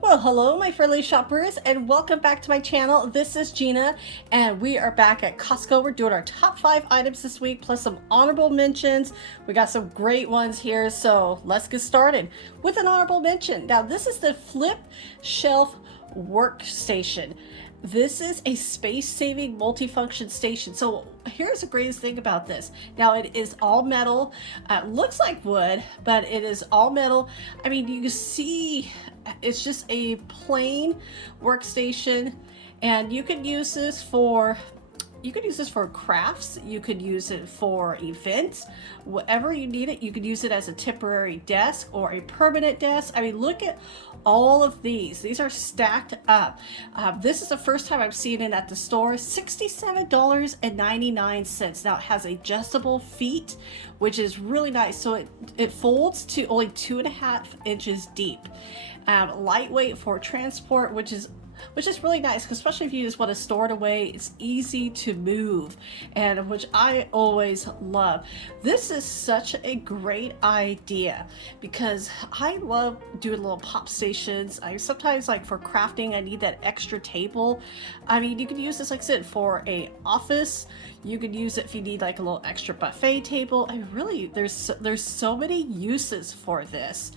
Well, hello, my friendly shoppers, and welcome back to my channel. This is Gina, and we are back at Costco. We're doing our top 5 items this week, plus some honorable mentions. We got some great ones here, so let's get started with an honorable mention. Now, this is the Flip Shelf Workstation. This is a space-saving multifunction station. So here's the greatest thing about this. Now it is all metal. Looks like wood, but it is all metal. I mean, you can see it's just a plain workstation, and you can use this for crafts, you could use it for events, whatever you need it. You could use it as a temporary desk or a permanent desk. I mean, look at all of these. These are stacked up. This is the first time I've seen it at the store. $67.99. Now it has adjustable feet, which is really nice. So it folds to only 2.5 inches deep. Lightweight for transport, which is really nice, especially if you just want to store it away. It's easy to move, and which I always love. This is such a great idea because I love doing little pop stations. I sometimes, like for crafting, I need that extra table. I mean, you can use this, like I said, for a office. You could use it if you need like a little extra buffet table. I mean, really, there's so many uses for this.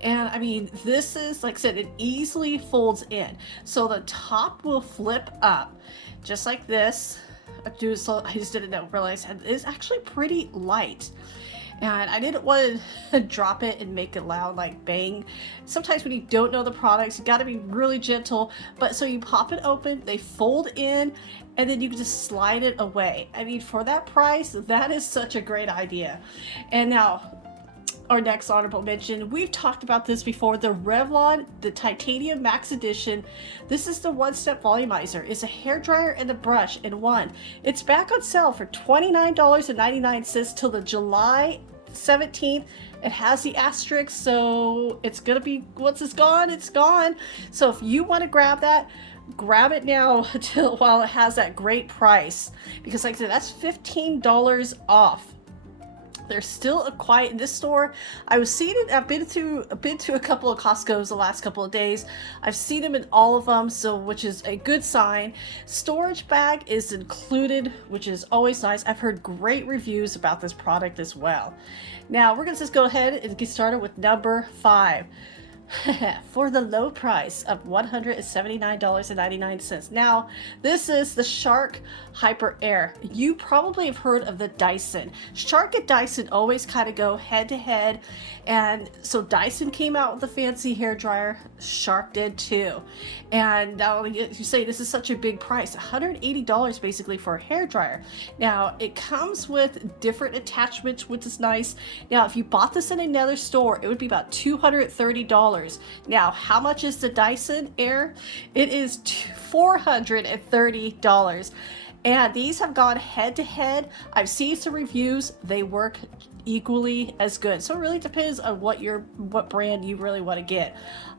And I mean, this is, like I said, it easily folds in. So the top will flip up just like this. I just didn't realize it is actually pretty light. And I didn't want to drop it and make it loud, like bang. Sometimes when you don't know the products, you got to be really gentle. But so you pop it open, they fold in, and then you can just slide it away. I mean, for that price, that is such a great idea. And now, our next honorable mention, we've talked about this before, the Revlon, the Titanium Max Edition. This is the one-step volumizer. It's a hairdryer and a brush in one. It's back on sale for $29.99 till the July 17th. It has the asterisk, so it's gonna be, once it's gone, it's gone. So if you want to grab that, grab it now while it has that great price, because like I said, that's $15 off. They're still quiet in this store. I was seeing it. I've been to a couple of Costco's the last couple of days. I've seen them in all of them, so which is a good sign. Storage bag is included, which is always nice. I've heard great reviews about this product as well. Now we're gonna just go ahead and get started with number 5. For the low price of $179.99. Now, this is the Shark Hyper Air. You probably have heard of the Dyson. Shark and Dyson always kind of go head to head, and so Dyson came out with a fancy hair dryer. Shark did too. And now you say this is such a big price, $180 basically for a hair dryer. Now, it comes with different attachments, which is nice. Now, if you bought this in another store, it would be about $230. Now, how much is the Dyson Air? It is $430. And these have gone head to head. I've seen some reviews. They work equally as good. So it really depends on what brand you really want to get.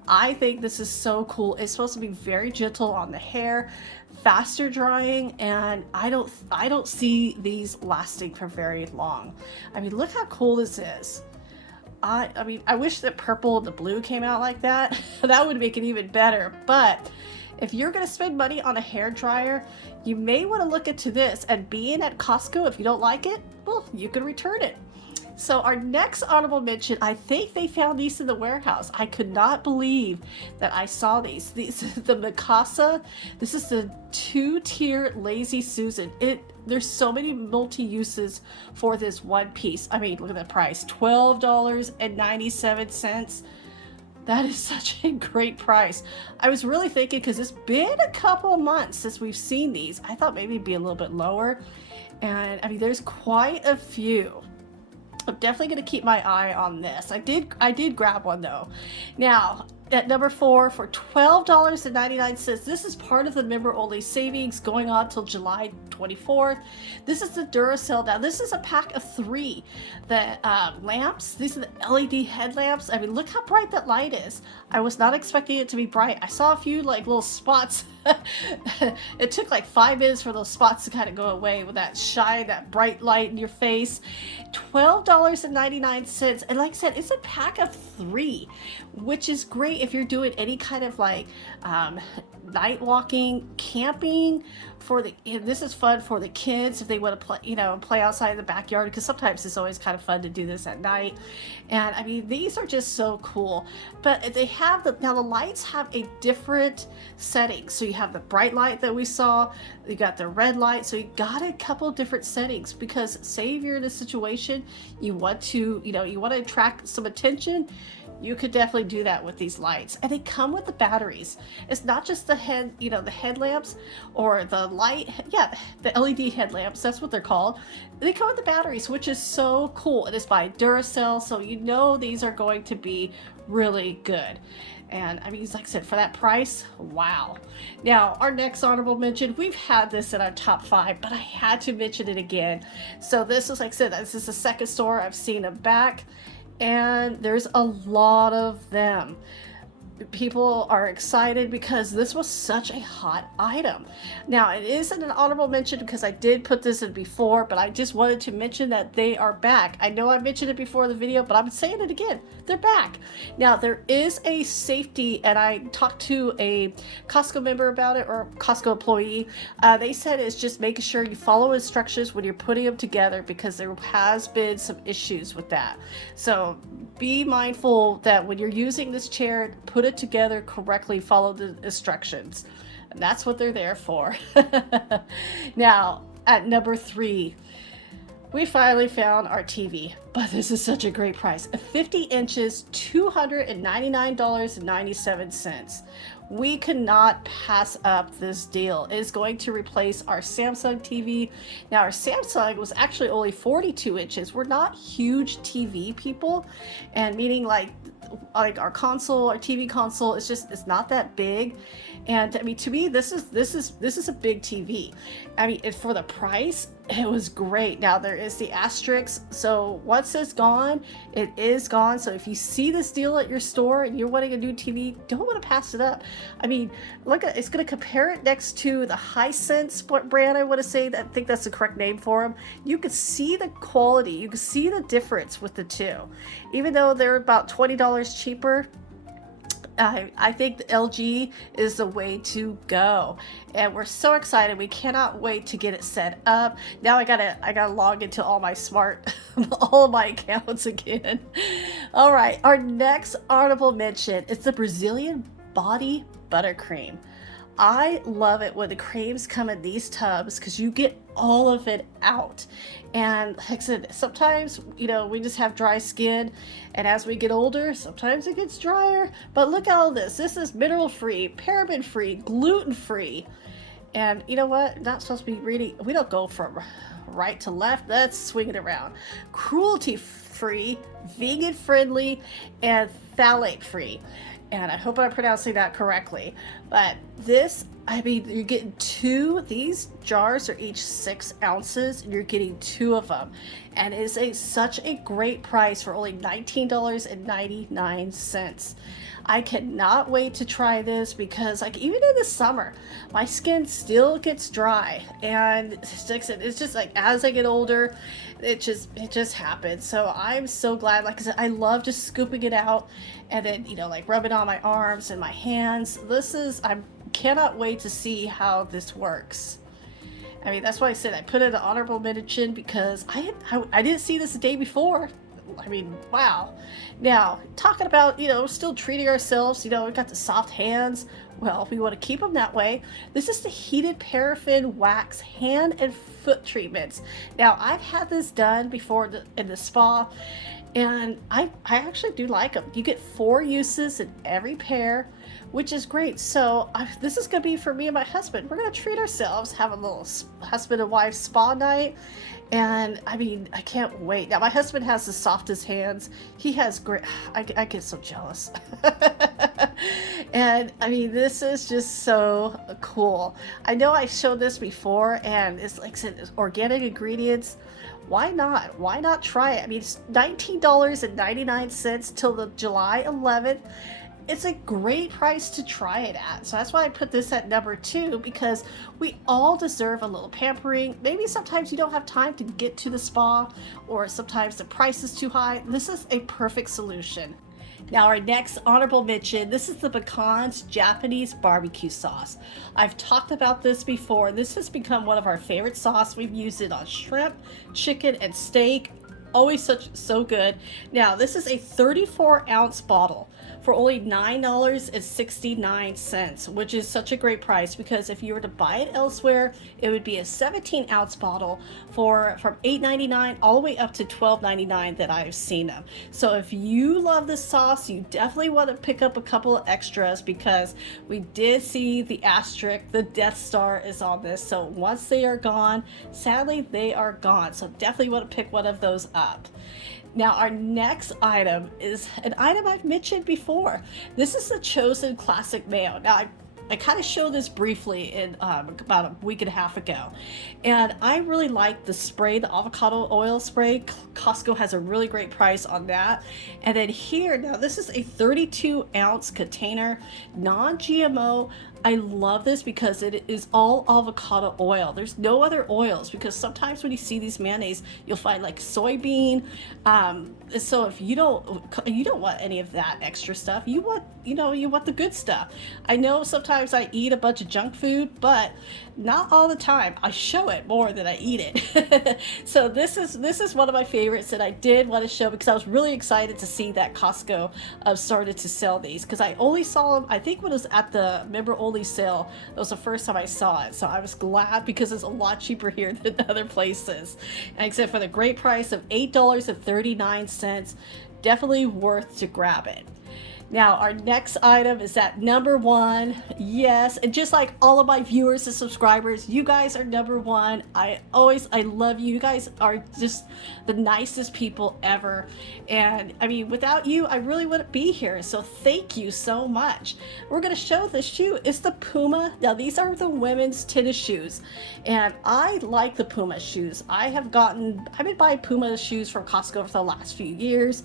I think this is so cool. It's supposed to be very gentle on the hair, faster drying, and I don't see these lasting for very long. I mean, look how cool this is. I mean, I wish that purple and the blue came out like that. That would make it even better. But if you're going to spend money on a hair dryer, you may want to look into this. And being at Costco, if you don't like it, well, you can return it. So our next honorable mention, I think they found these in the warehouse. I could not believe that I saw these. The Mikasa. This is the 2-tier Lazy Susan. There's so many multi-uses for this one piece. I mean, look at the price, $12.97. That is such a great price. I was really thinking, because it's been a couple of months since we've seen these, I thought maybe it'd be a little bit lower. And I mean, there's quite a few. I'm definitely going to keep my eye on this. I did grab one though. Now, at number 4 for $12.99. This is part of the member only savings going on till July 24th. This is the Duracell. Now, this is a pack of 3. The lamps, these are the LED headlamps. I mean, look how bright that light is. I was not expecting it to be bright. I saw a few like little spots It took like 5 minutes for those spots to kind of go away with that shine, that bright light in your face. $12.99. And like I said, it's a pack of 3, which is great if you're doing any kind of like night walking, camping. This is fun for the kids if they want to play, play outside in the backyard, because sometimes it's always kind of fun to do this at night. And I mean, these are just so cool. But they have now the lights have a different setting. So you have the bright light that we saw, you got the red light. So you got a couple different settings, because say if you're in a situation you want to, you want to attract some attention, you could definitely do that with these lights. And they come with the batteries. It's not just the the headlamps or the light. Yeah, the LED headlamps, that's what they're called. They come with the batteries, which is so cool. It is by Duracell, so these are going to be really good. And I mean, like I said, for that price, wow. Now, our next honorable mention, we've had this in our top 5, but I had to mention it again. So this is, like I said, this is the second store I've seen them back, and there's a lot of them. People are excited because this was such a hot item. Now, it isn't an honorable mention because I did put this in before, but I just wanted to mention that they are back. I know I mentioned it before the video, but I'm saying it again. They're back. Now, there is a safety, and I talked to a Costco member about it, or Costco employee. They said it's just making sure you follow instructions when you're putting them together, because there has been some issues with that. So be mindful that when you're using this chair, put it together correctly, follow the instructions. And that's what they're there for. Now, at number 3, we finally found our TV, but this is such a great price. 50 inches, $299.97. We could not pass up this deal. It is going to replace our Samsung TV. Now, our Samsung was actually only 42 inches. We're not huge TV people, and meaning like our console, our TV console, it's not that big. And I mean, to me, this is a big TV. I mean, for the price, it was great. Now, there is the asterisk, so once it's gone, it is gone. So if you see this deal at your store and you're wanting a new TV, don't want to pass it up. I mean, look at, it's going to compare it next to the Hisense brand, I want to say. I think that's the correct name for them. You can see the quality, you can see the difference with the two. Even though they're about $20 cheaper, I think the LG is the way to go, and we're so excited. We cannot wait to get it set up. Now I gotta log into all my all of my accounts again. All right, our next honorable mention is the Brazilian Body Buttercream. I love it when the creams come in these tubs, because you get all of it out. And like I said, sometimes, we just have dry skin, and as we get older, sometimes it gets drier. But look at all this. This is mineral-free, paraben-free, gluten-free. And you know what? Not supposed to be reading. We don't go from right to left. Let's swing it around. Cruelty-free, vegan-friendly, and phthalate-free. And I hope I'm pronouncing that correctly. But this, I mean, you're getting 2. These jars are each 6 ounces, and you're getting 2 of them. And it is such a great price for only $19.99. I cannot wait to try this, because like even in the summer, my skin still gets dry, and it's just like as I get older, it just happens. So I'm so glad. Like I said, I love just scooping it out and then like rubbing on my arms and my hands. I cannot wait to see how this works. I mean, that's why I said I put it an honorable mention, because I didn't see this the day before. I mean, wow. Now, talking about, still treating ourselves, we got the soft hands. Well, we want to keep them that way. This is the heated paraffin wax hand and foot treatments. Now, I've had this done before in the spa, and I actually do like them. You get 4 uses in every pair, which is great. So this is going to be for me and my husband. We're going to treat ourselves, have a little husband and wife spa night. And I mean, I can't wait. Now, my husband has the softest hands. He has great, I get so jealous. And I mean, this is just so cool. I know I showed this before, and it's like I said, it's organic ingredients. Why not? Why not try it? I mean, it's $19.99 till the July 11th. it's a great price to try it at. So that's why I put this at number 2, because we all deserve a little pampering. Maybe sometimes you don't have time to get to the spa, or sometimes the price is too high. This is a perfect solution. Now our next honorable mention, this is the Pecans Japanese barbecue sauce. I've talked about this before. This has become one of our favorite sauce. We've used it on shrimp, chicken, and steak. Always so good. Now this is a 34-ounce bottle for only $9.69, which is such a great price, because if you were to buy it elsewhere, it would be a 17-ounce bottle from $8.99 all the way up to $12.99 that I've seen them. So if you love this sauce, you definitely want to pick up a couple of extras, because we did see the asterisk, the Death Star is on this. So once they are gone, sadly they are gone. So definitely want to pick one of those up. Now our next item is an item I've mentioned before. This is the Chosen Classic Mayo. Now I kind of showed this briefly in about a week and a half ago, and I really like the spray, the avocado oil spray. Costco has a really great price on that. And then here, now this is a 32-ounce container, non-GMO. I love this because it is all avocado oil. There's no other oils, because sometimes when you see these mayonnaise, you'll find like soybean. So if you don't want any of that extra stuff, you want the good stuff. I know sometimes I eat a bunch of junk food, but not all the time. I show it more than I eat it. So this is one of my favorites that I did want to show, because I was really excited to see that Costco started to sell these, because I only saw them, I think, when it was at the member only sale. That was the first time I saw it. So I was glad, because it's a lot cheaper here than other places. And except for the great price of $8.39, definitely worth to grab it. Now our next item is at number 1. Yes, and just like all of my viewers and subscribers, you guys are number 1. I love you. You guys are just the nicest people ever. And I mean, without you, I really wouldn't be here. So thank you so much. We're going to show this shoe. It's the Puma. Now these are the women's tennis shoes. And I like the Puma shoes. I've been buying Puma shoes from Costco for the last few years.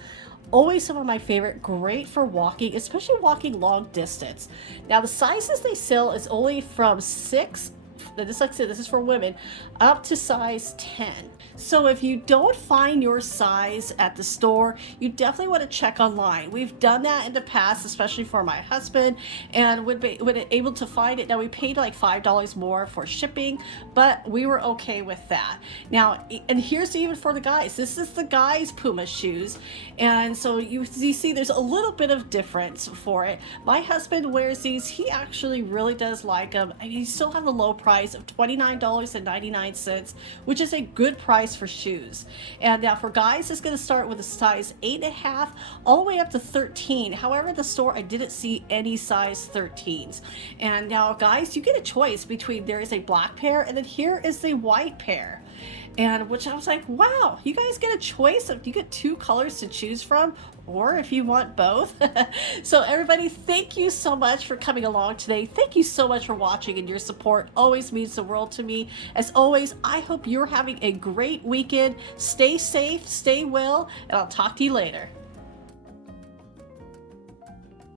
Always some of my favorite, great for walking, especially walking long distance. Now the sizes they sell is only from 6, this is for women, up to size 10. So if you don't find your size at the store, you definitely want to check online. We've done that in the past, especially for my husband, and when able to find it. Now we paid like $5 more for shipping, but we were okay with that. Now, and here's even for the guys. This is the guys' Puma shoes, and so you see there's a little bit of difference for it. My husband wears these. He actually really does like them. I mean, you still have a low price of $29.99, which is a good price for shoes. And now for guys, it's going to start with a size 8.5 all the way up to 13. However, at the store I didn't see any size 13s. And now guys, you get a choice between, there is a black pair, and then here is the white pair. And which I was like, wow, you guys get a choice of, you get 2 colors to choose from, or if you want both. So everybody, thank you so much for coming along today. Thank you so much for watching, and your support always means the world to me. As always, I hope you're having a great weekend. Stay safe, stay well, and I'll talk to you later.